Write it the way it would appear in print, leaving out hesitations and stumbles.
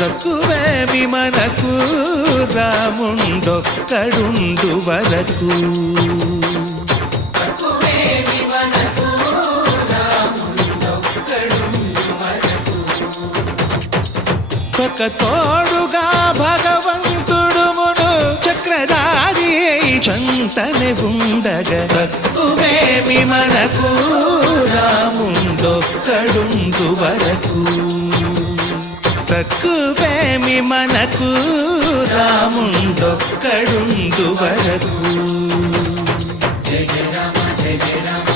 తక్కువేమి మనకు రాముండొక్కడుండు వరకు. ఒక తోడుగా భగవంతుడుమును చక్రధారి చంతనే ఉండగా తక్కువేమి మనకు రాముండొక్కడుండు వరకు. తక్కువేమి మనకు రాముండొక్కడుండు వరకు. జయ జయ రామ జయ జయ రామ